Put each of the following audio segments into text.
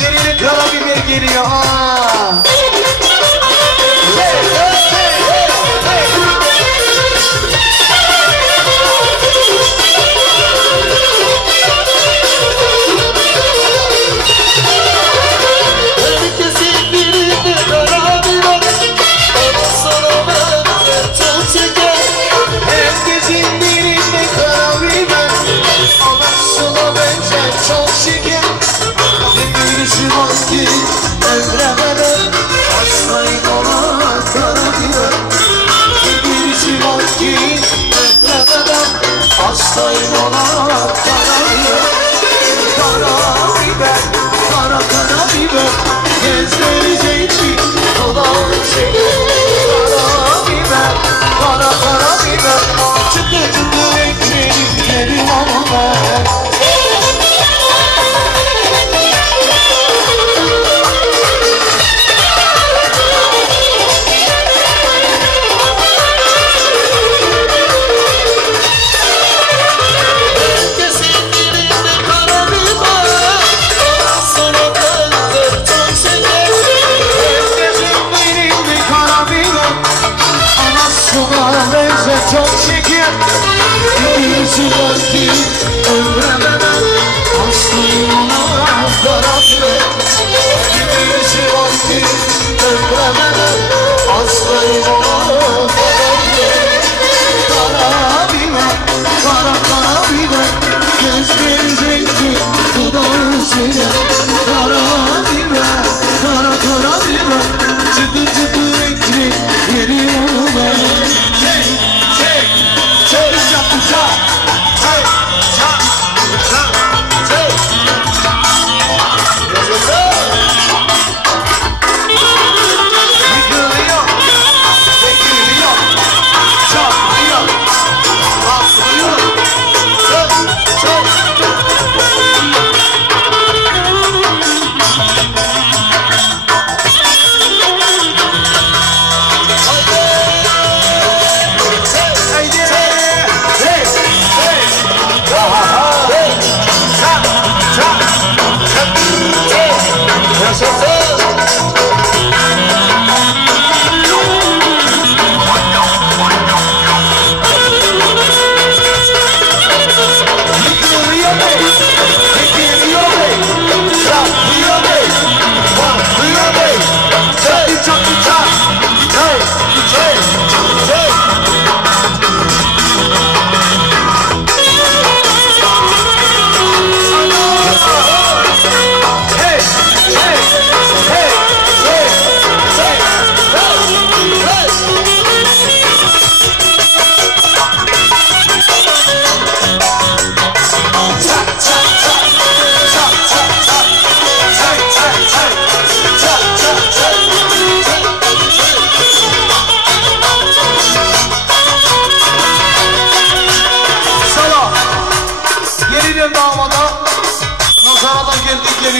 Geride karabiber geliyor. Hastayım ona karabiber, karabiber, karabiber, gezdirecek bir dolaşık. Karabiber, karabiber, çıtı çıtı ekmeğim ama çok şeker. Birisi var ki ömremeden hastayım ona karabiber. Birisi var ki ömremeden hastayım ona karabiber. Karabiber, karabiber, gezdirecek bir dudağısıyla. Karabiber, karabiber, çıtır çıtır ekmek yeriyor ben.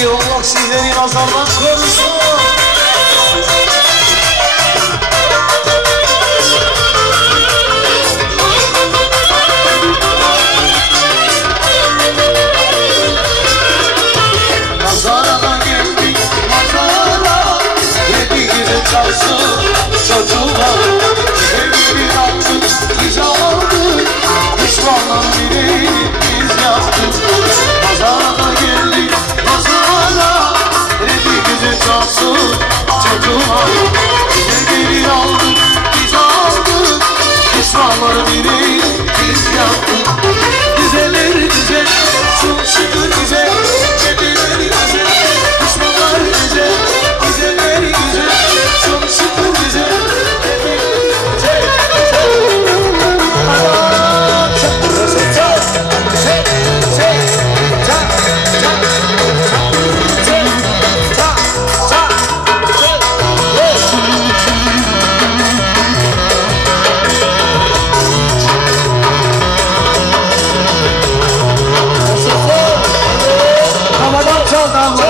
Allah sizleri nazardan korusun. Nazaradan geldik, nazara yedi gibi çalsın çocuklar. Evini aldık, biz aldık, düşmanlar birini biz yaptık. Nazaradan geldik, nazara yedi gibi çalsın çocuklar. Evini aldık, biz aldık, düşmanlar birini biz yaptık. Güzeller güzel, çok şükür güzel, kedileri güzel. damat.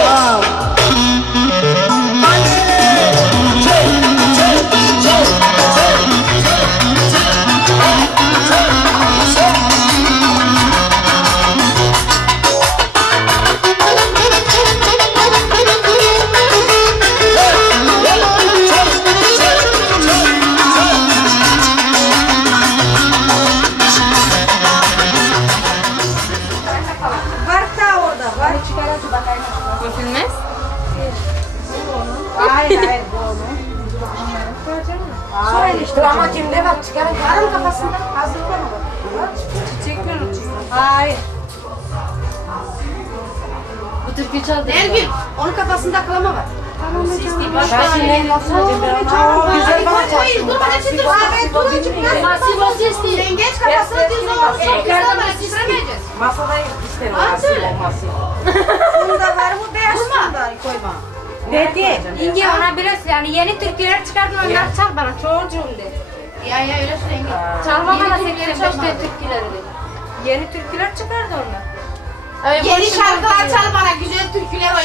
Ama kimde bak çıkarın karın kafasında hazırlama bak. Çiçekler uçuyor. Hayır. Bu türkü çaldı. Ergün, onun kafasında aklama var. Tamam hocam. Başka ne lafına o güzel bana çalsın. Dur hadi çıktır. Evet dur çıkmaz. Masibo sesti. Sen geç kafasına düz olsun. Ekrandan yetiştiremeyeceğiz. Masada isterim olması. Bunda var mı beyaz şundan koyma. Ne diye? İnge ona biraz yani yeni türküler çıkardın onlar çal bana çocuğum de. Ya öyle söyle. Çal bana 85 türküleri de. Yeni türküler çıkardı onlar. Yeni şarkılar çal bana güzel türküler var.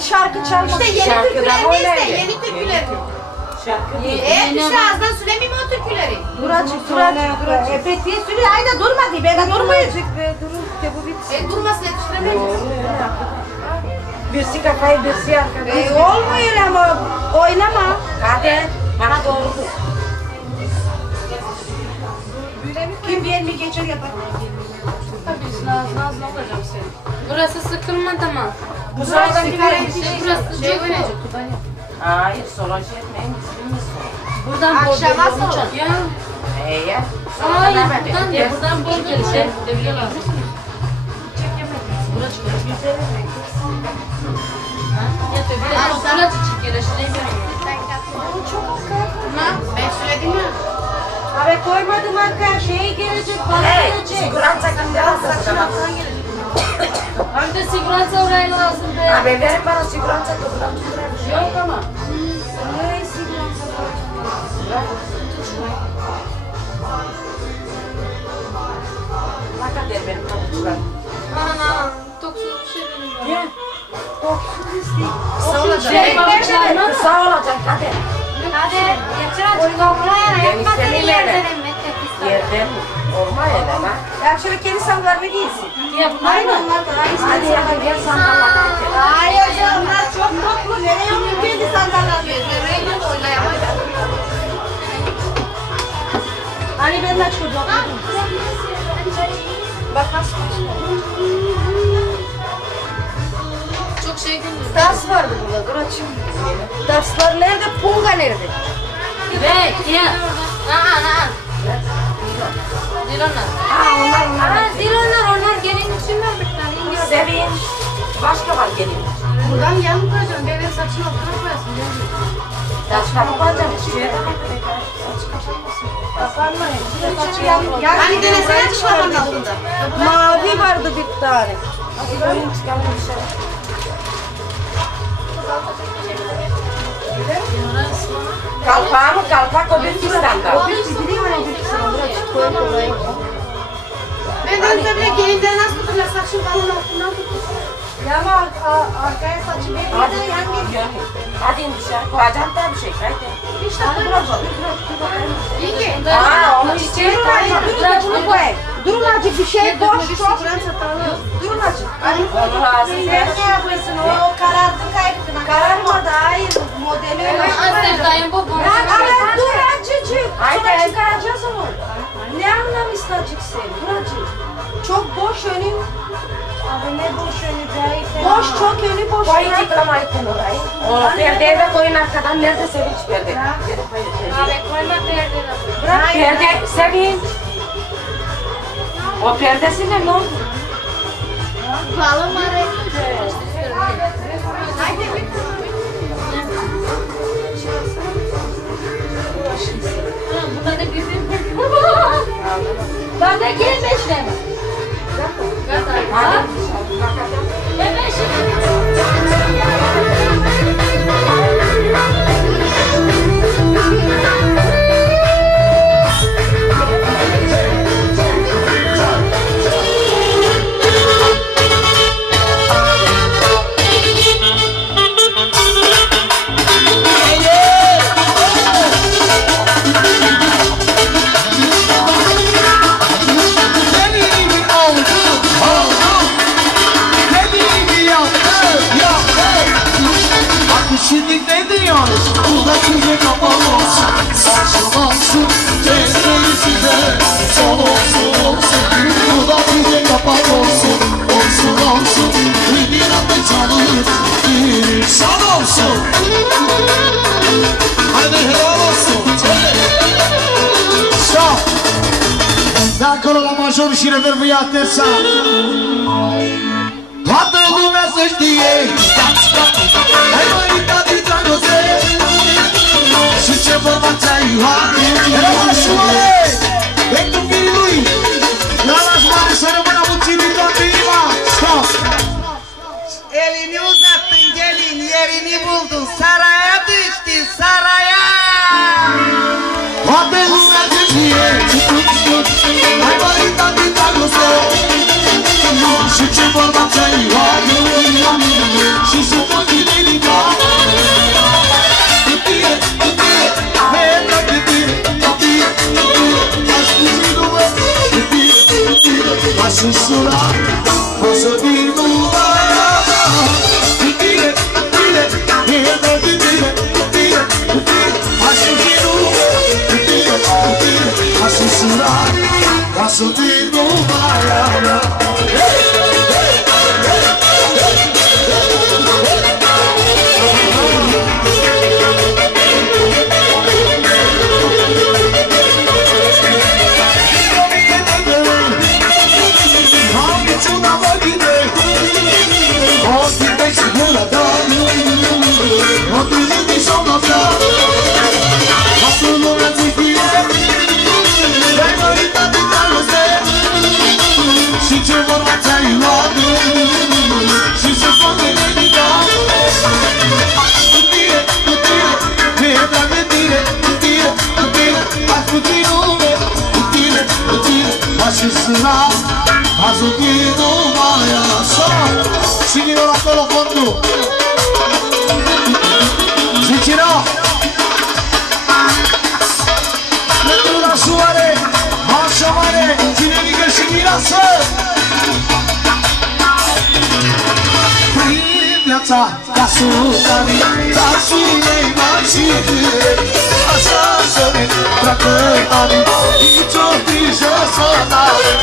Şarkı çalma. İşte yeni türküler neyse yeni türküler. Şarkı. İşte ağızdan söylemeyeyim o türküleri. Duracık. Evet diye sürüyor. Ayda durmadı. Ben de durmayacak. Durmasın yetiştiremeyiz. Birisi kafayı birisi arkada. Olmuyor ama oynama. Hadi bana doğru. Kim diğer mi geçer yapar? Tabii nazlı olacağım senin. Burası sıkılma tamam. Bu sırada bir kere Burası çok ne? Hayır sola şey etmeyin. Buradan Akşama bol sol. ya. Ya. Ay buradan bol gelecek. Devriyorlar. Ya tabii. Ama çiçek yarışlayı Ben söyledim ya. Abi koymadım arka şeye gelecek bana gelecek. Kur'an takım saçın altına gelecek. Hem de siguransa oraya lazım be. Abi verin bana siguran takım. Yok ama. Nereye sigorta? Ne kadar benim kapıcılar. Ana, toksuz bir şey benim. Ya. Kokusuz istedim. Sağ olacak. Sağ olacak hadi. Hadi geçer açık olmaya yapmadın yerden Yerden olma öyle bak. Ya şöyle kendi sandılar ve değilsin. Yapmayın. Onlar da aynı Hadi sandılar. hadi gel sandalye. Hayır canım onlar çok toplu. Nereye yok kendi sandılar? Hani ben de açıyordum. Bak nasıl çok şey görüyorum. Ders vardı burada. Dur açayım. Dersler nerede? Punga nerede? Evet ya. Ana. Dilonlar. Onlar gelin için verdikler. Sevinç. Başka var gelin. Buradan yan koyacaksın. Benim saçını altına koyarsın. Başka mı koyacağım? Kapanmayın. Hani denesene çıkarmanın altında. Mavi vardı bir tane. Hadi koyun çıkalım dışarı. Kalpağı mı kalpak o bir standart. Ben de önce bile gelinden nasıl tutuyorlar saçın balın altından tutuyorsun. Ya ama arkaya saçı Hadi bekliyor. hadi dışarı koyacağım da bir şey. Hadi. İşte Hadi bırak. bırak. İyi ki. Onu içeri Durun koyma. azıcık, bunu koyayım. Durun azıcık bir şey boş çok. Durun azıcık. Onu lazım. Sen ne yapıyorsun? O karardı kaybettin. Kararmadı hayır. Modeli öyle. Sevdayım bu bunu. Ama dur azıcık. Haydi. Sonra çıkaracağız onu. Ne anlamışsın azıcık sen? Dur azıcık. Çok boş önün. Abi ne boş önü be? Boş çok önü boş. Koy yıklamayın orayı. O perdeye de koyun arkadan. Nerede Sevinç perde? Abi koyma perdeni. Bırak perde Sevinç. O perdesiyle ne oldu? Balım var. Burada da bir ben de gelmiştim. Hadi. şimdi ne diyoruz? Kula kule kapalı olsun, saçım olsun, cezbeli size son olsun olsun. Kula kule kapalı olsun, olsun olsun. Bir anda çalır, bir son olsun. Hadi helal olsun. Stop. D'acolo la maggior uscire per via a terza. Toată lumea să știe ai măritat din dragoste și ce vorba ți-ai luat. Era Mașoare pentru fiii lui. La Mașoare să rămână puțin din toată inima. Stop. Elini uzattın gelin yerini buldun saraya düştün saraya. Toată lumea să știe ai măritat din dragoste și ce vorba ți-ai luat. Și să pot dedica cu tine, cu tine, merg cu tine, cu tine, cu tine. Aș fugi numai cu tine, cu tine. Aș însura, o să vin numai cu tine, cu tine, merg cu tine, cu tine, cu tine. Aș fugi numai cu tine, cu tine. Aș însura, o să vin numai. Și ce vorba ți-ai luat și se poate dedica cu tine, cu tine, mi-e drag de tine, cu tine, cu tine. Aș fugi nume, cu tine, cu tine. Aș însura, aș iubi numai așa. Și vină acolo fondul. Zicina pentru la soare, așa mare, cine mică și mireasă. Viața ca sultanii, dar și neimaginile. Așa să ne treacă anii, nici-o grijă să n-avem.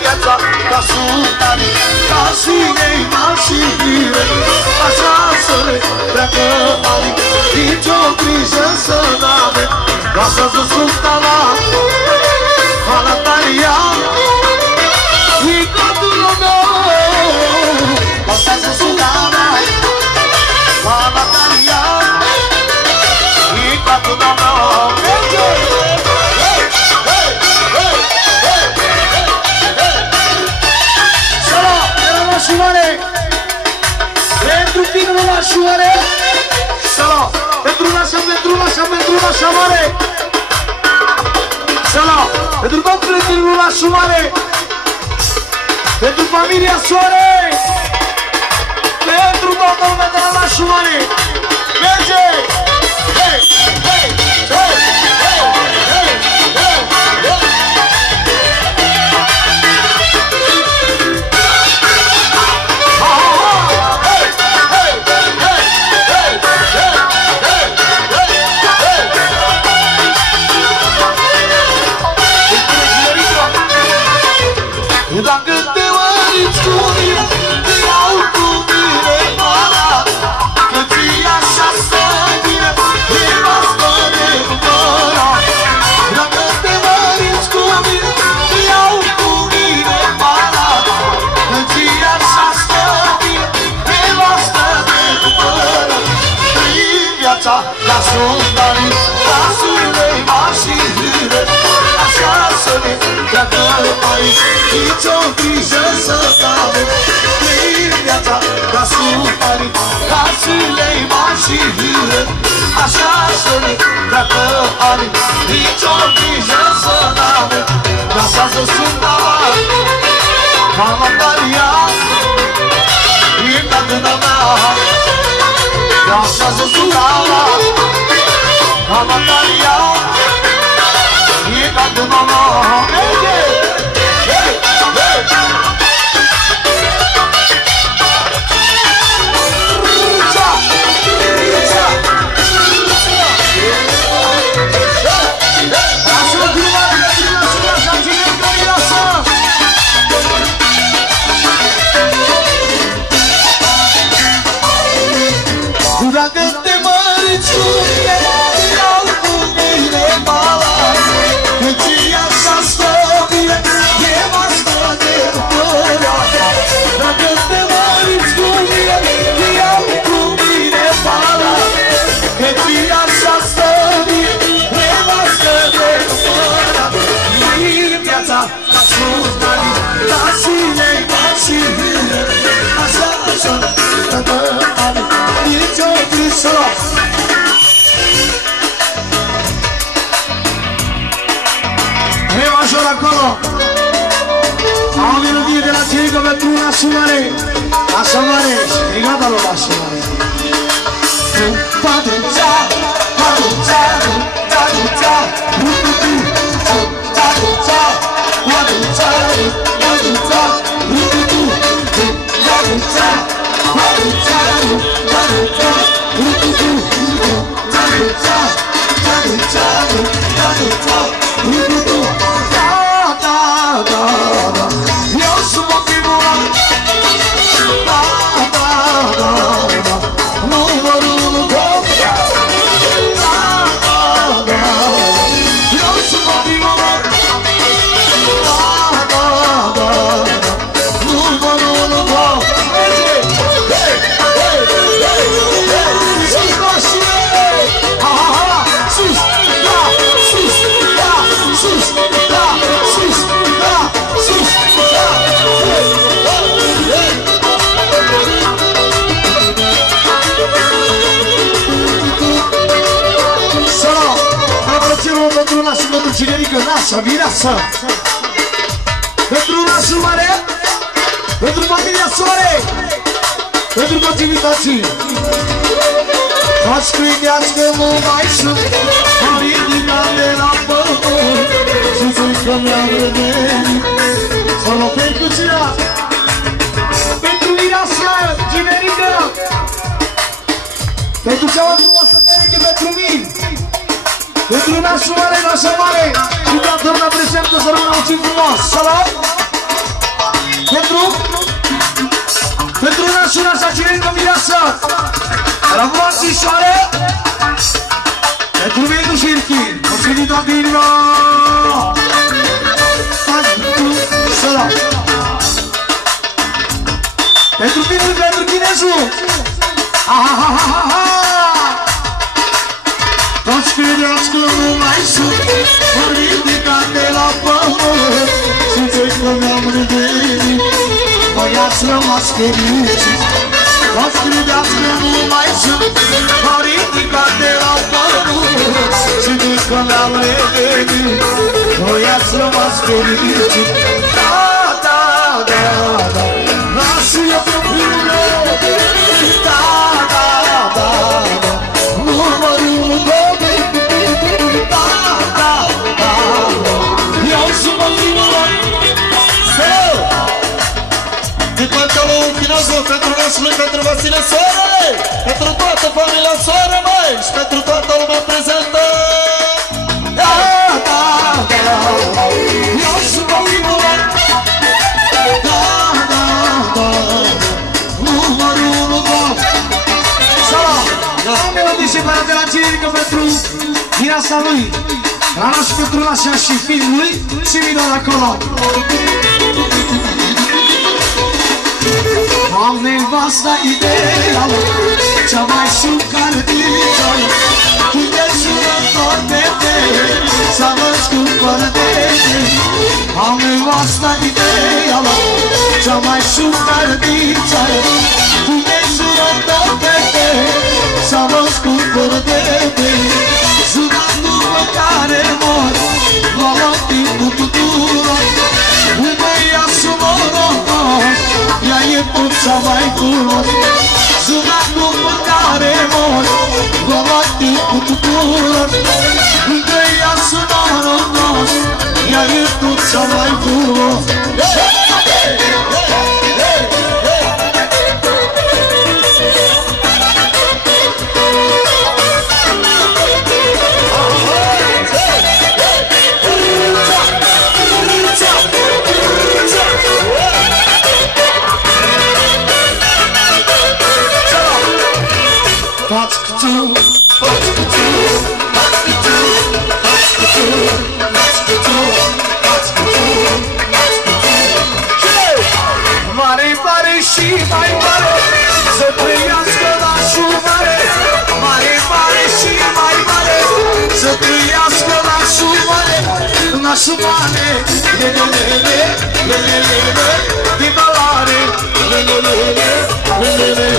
Viața ca sultanii, dar și neimaginile. Așa să ne treacă anii, nici-o grijă să n-avem. Lasă-ți sultana, Anatalia, e cadul meu. Lasă-ți sultana, Anatalia, e cadul meu. Sala, era la șuare, pentru finul la șuare. Sala, pentru nașa, pentru nașa, pentru nașa mare. Sala, pentru tot prietenul la șumare, pentru familia Soare, pentru toată lumea de la șumare. Merge! Hei! Hei! Hei! Hei! Hei! Hei! Ha, ha, ha! Hei! Hei! Hei! Hei! Hei! Dacă te măriți cu mine, te iau cu mine mara. Că ți-i așa să bine, nevastă de măra. Dacă te măriți cu mine, te iau cu mine mara. Că ți-i așa să bine, nevastă de măra. Trăi viața la sultanii, la surlei mașinile. Așa să ne treacă aici, nici-o grijă să n-avem. Trăi viața ca sultanii, ca surlei mașinile. Așa să ne treacă aici, nici-o grijă să n-avem. Lasă-ți sultana, Anatalia, e cadâna mea. Lasă-ți sultana, Anatalia, e cadâna mea. Hey! Hey! Dacă te măriți cu mine, iau cu mine bala, că ție așa stă bine, e asta de părea. Dacă te măriți cu mine, iau cu mine bala, că ție așa stă bine, e asta de părea. Din viața ca sus, da sine, da sine, așa, așa, nicio grijă. Re major acolo. Am o melodie de la Chirico pentru un asumare. Asumare. E gata lui asumare. Paduța, paduța, paduța, paduța, paduța, paduța, paduța, Generică, nașa, mireasa. Pentru nașul mare, pentru familia Soare, pentru toți invitații. Toți credească nu mai sunt, am ridicat de la pământ și zic că mi-am revenit. Să luăm percuția pentru mireasa, generică, pentru cea mai frumoasă pereche pentru mine. Pentru nașul mare, nașa mare și toată lumea prezentă să rămână mulțim frumos. Salam! Pentru nașul, nașa Cirencă mireasă, rămânțișoare, pentru Vindu Șirchin, mulțumim toată inima! Salam! Pentru Vindu, pentru Chinezul! Ha-ha-ha-ha-ha-ha! Toți credeați că nu mai sunt, m-am ridicat de la pământ și zic că mi-am revenit, voi ați rămas fericiți. Toți credeați că nu mai sunt, m-am ridicat de la pământ și zic că mi-am revenit, voi ați rămas fericiți. Da, da, da, da, nașul e pe primul loc, da, da, da, da, numărul unu. Din partea lui Chinezul, pentru nașului, pentru Vasile Soare, pentru toată familia Soare, mai, și pentru toată lumea prezentă. Da, da, da, eu sunt primul. Da, da, da, numărul unu, Salam! Am melodii separate de la Generică pentru mireasa lui, la nașul pentru nașa și fiul lui, și minor acolo. Am nevasta ideală, cea mai șucardină, unde sună tot de te, s-a născut fără de te. Am nevasta ideală, cea mai șucardină, unde sună tot de te, s-a născut fără de te. Jucat după care mor, m-a luat timpul tuturor, unde ia sumoros, ea e tot cea mai frumos. Jucat după care mor, m-a luat timpul tuturor, unde ia sumoros, ea e tot cea mai frumos. Mare, mare și mai mare, să trăiască nașul mare. Mare, mare și mai mare, să trăiască nașul mare. Nașul mare, lelelele, lelelele, din valoare, lelelele, lelelele.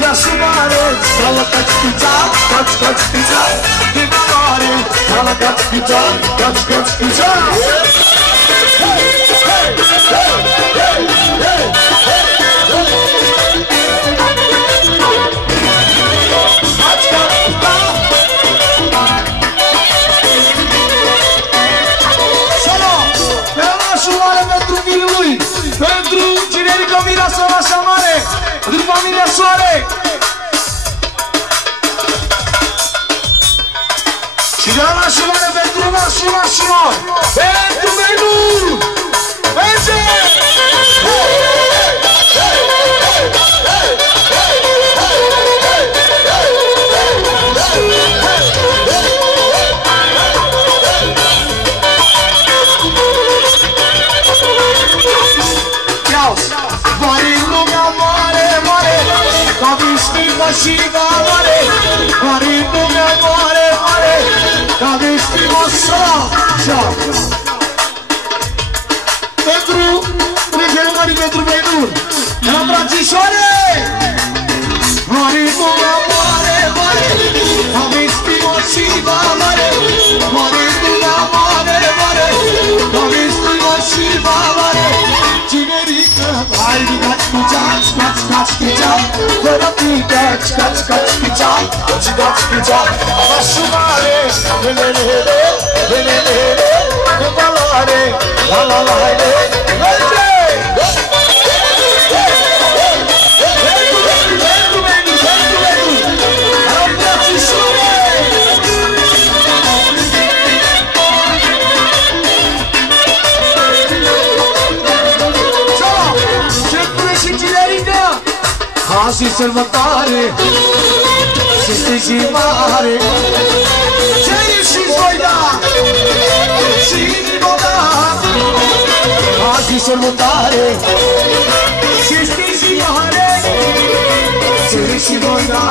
Nașul mare, să lăcați pizza, cați, cați pizza, din valoare, să lăcați pizza, cați, cați pizza. Hey, hey, hey, hey, hey. Pentru generică Mira Soare așa mare, pentru familia Soare. Și de la nașul mare pentru nașul nașilor, pentru Menur. Merge! Și valoare, mare lumea mare, mare, ca vestima așa. Pentru regele mari, pentru Menur, la brațișoare. Mare lumea mare, mare, ca vestima și valoare, mare lumea mare, mare, ca vestima și valoare. Generică, hai, caci, caci, caci, caci, caci, fără pică, caci, caci, caci, caci, caci, caci, nașul mare, lelelele, lelelele, de valoare, la la la, merge! Azi e sărbătoare, și este zi mare. Ce ieșiți voi da, și inima da. Azi e sărbătoare, și este zi mare. Ce ieșiți voi da,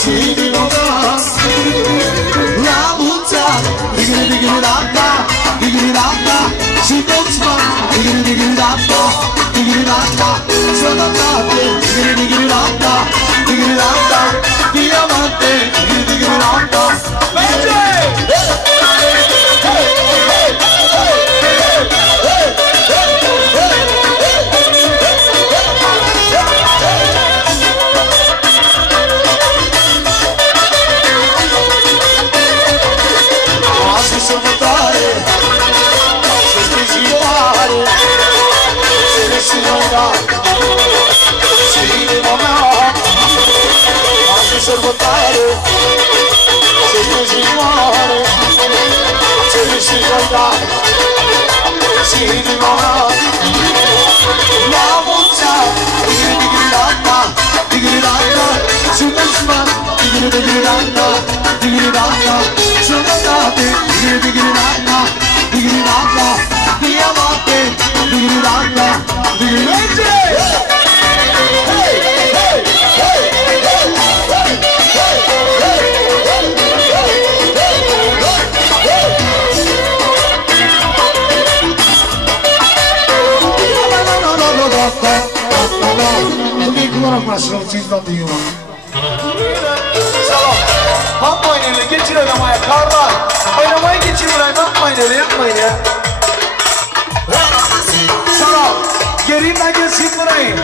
și inima da. La mulți ani, digiri, digiri, da-da, digiri, da-da. Și toți bani, digiri, digiri, da-da, digiri, da-da. Sănătate, digiri, digiri, da-da, digiri, da-da. Diamante, digiri, digiri, da-da. Merge! Azi e sărbătoare, și este zi mare. Și inima și inima mea, azi e sărbătoare, și este zi mare. Și inima și inima mea, la mulți ani, digiri, digiri, da-da, digiri, da-da. Și mulți bani, digiri, digiri, da-da, digiri, da-da. Sănătate, digiri, digiri, da-da, digiri, da-da. Diamante, digiri, da-da, digiri, merge! Hey, hey, hey, hey, hey, Yapmayın geçin öyle maya karlar. Oynamayı geçin buraya yapmayın öyle yapmayın ya. Sana geriyim ben gelsin burayı.